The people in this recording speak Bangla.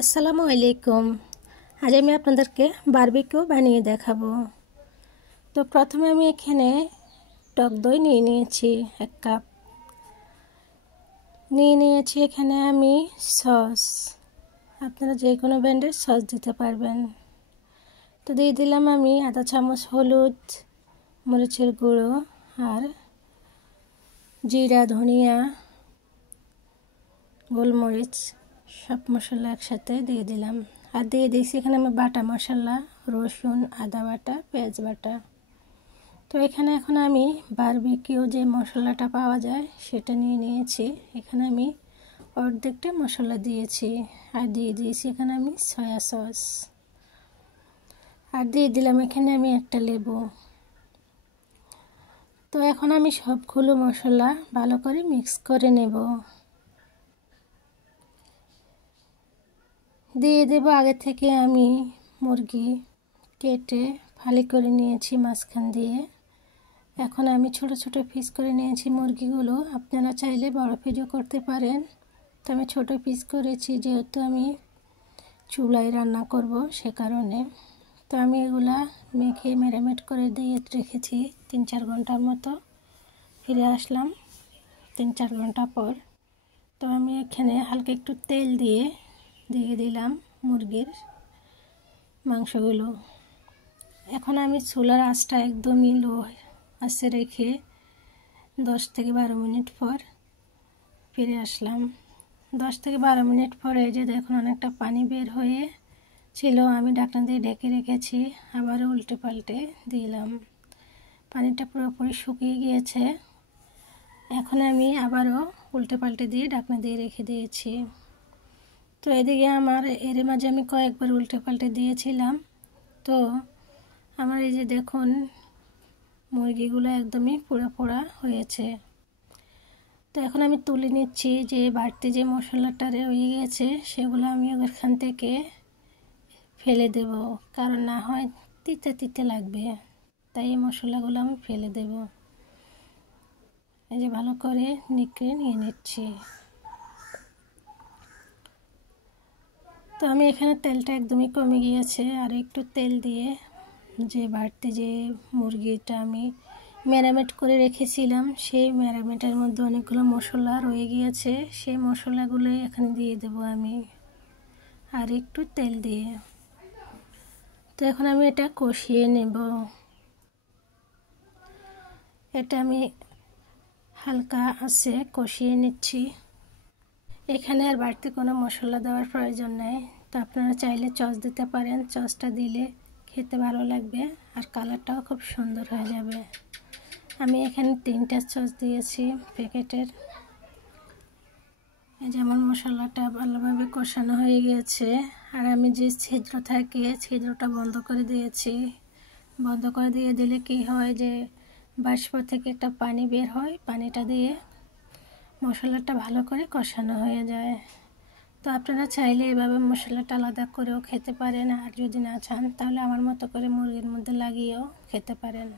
আসসালামু আলাইকুম। আজ আমি আপনাদেরকে বারবিকিউ বানিয়ে দেখাবো। তো প্রথমে আমি এখানে টক দই নিয়ে নিয়েছি 1 কাপ। নিয়ে নিয়েছি এখানে আমি সস, আপনারা যে কোনো ব্র্যান্ডের সস দিতে পারবেন। তো দিয়ে দিলাম আমি আধা চামচ হলুদ, মরিচের গুঁড়ো আর জিরা, ধনিয়া, গোলমরিচ সব মশলা একসাথে দিয়ে দিলাম। আর দিয়ে দিয়েছি এখানে আমি বাটা মশলা, রসুন, আদা বাটা, পেঁয়াজ বাটা। তো এখানে এখন আমি বারবিকিউ যে মশলাটা পাওয়া যায় সেটা নিয়ে নিয়েছি। এখানে আমি অর্ধেকটা মশলা দিয়েছি আর দিয়ে দিয়েছি এখানে আমি সয়া সস। আর দিয়ে দিলাম এখানে আমি একটা লেবু। তো এখন আমি সবগুলো মশলা ভালো করে মিক্স করে নেব। দিয়ে দেব আগে থেকে আমি মুরগি কেটে ফালি করে নিয়েছি মাঝখান দিয়ে। এখন আমি ছোট ছোট পিস করে নিয়েছি মুরগিগুলো, আপনারা চাইলে বড় পিসও করতে পারেন। তো আমি ছোট পিস করেছি যেহেতু আমি চুলায় রান্না করব সে কারণে। তো আমি এগুলা মেখে ম্যারিনেট করে দিয়ে রেখেছি 3-4 ঘন্টার মতো। ফিরে আসলাম 3-4 ঘন্টা পর। তো আমি এখানে হালকা একটু তেল দিয়ে দিলাম মুরগির মাংসগুলো। এখন আমি চুলার আঁচটা একদমই লো আঁচে রেখে 10 থেকে 12 মিনিট পর ফিরে আসলাম। 10 থেকে 12 মিনিট পরে যে দেখুন অনেকটা পানি বের হয়ে ছিল, আমি ঢাকনা দিয়ে ঢেকে রেখেছি। আবার উল্টে পাল্টে দিলাম, পানিটা পুরোপুরি শুকিয়ে গিয়েছে। এখন আমি আবারও উল্টে পাল্টে দিয়ে ঢাকনা দিয়ে রেখে দিয়েছি। তো এদিকে আমার এর মাঝে আমি কয়েকবার উল্টে পাল্টে দিয়েছিলাম। তো আমার এই যে দেখুন মুরগিগুলো একদমই পোড়া পোড়া হয়েছে। তো এখন আমি তুলে নিচ্ছি, যে বাড়তি যে মশলাটা রয়ে গেছে সেগুলো আমি ওখান থেকে ফেলে দেব, কারণ না হয় তিতে তিতে লাগবে, তাই এই মশলাগুলো আমি ফেলে দেব। এই যে ভালো করে নিয়ে নিচ্ছি। তো আমি এখানে তেলটা একদমই কমে গিয়েছে, আর একটু তেল দিয়ে যে বাড়তি যে মুরগিটা আমি ম্যারিনেট করে রেখেছিলাম সেই ম্যারিনেটের মধ্যে অনেকগুলো মশলা রয়ে গিয়েছে, সেই মশলাগুলোই এখানে দিয়ে দেব আমি আর একটু তেল দিয়ে। তো এখন আমি এটা কষিয়ে নেব। এটা আমি হালকা আঁচে কষিয়ে নিচ্ছি। এখানে আর বাড়তি কোনো মশলা দেওয়ার প্রয়োজন নেই। তো আপনারা চাইলে সস দিতে পারেন, সসটা দিলে খেতে ভালো লাগবে আর কালারটাও খুব সুন্দর হয়ে যাবে। আমি এখানে 3টা সস দিয়েছি প্যাকেটের। এই যেমন মশলাটা ভালোভাবে কষানো হয়ে গিয়েছে, আর আমি যে ছিদ্র থাকে ছিদ্রটা বন্ধ করে দিয়েছি। বন্ধ করে দিয়ে দিলে কি হয় যে বাষ্প থেকে একটা পানি বের হয়, পানিটা দিয়ে মশলাটা ভালো করে কষানো হয়ে যায়। তো আপনারা চাইলে এভাবে মশলাটা আলাদা করেও খেতে পারেন, আর যদি না চান তাহলে আমার মতো করে মুরগির মধ্যে লাগিয়েও খেতে পারেন।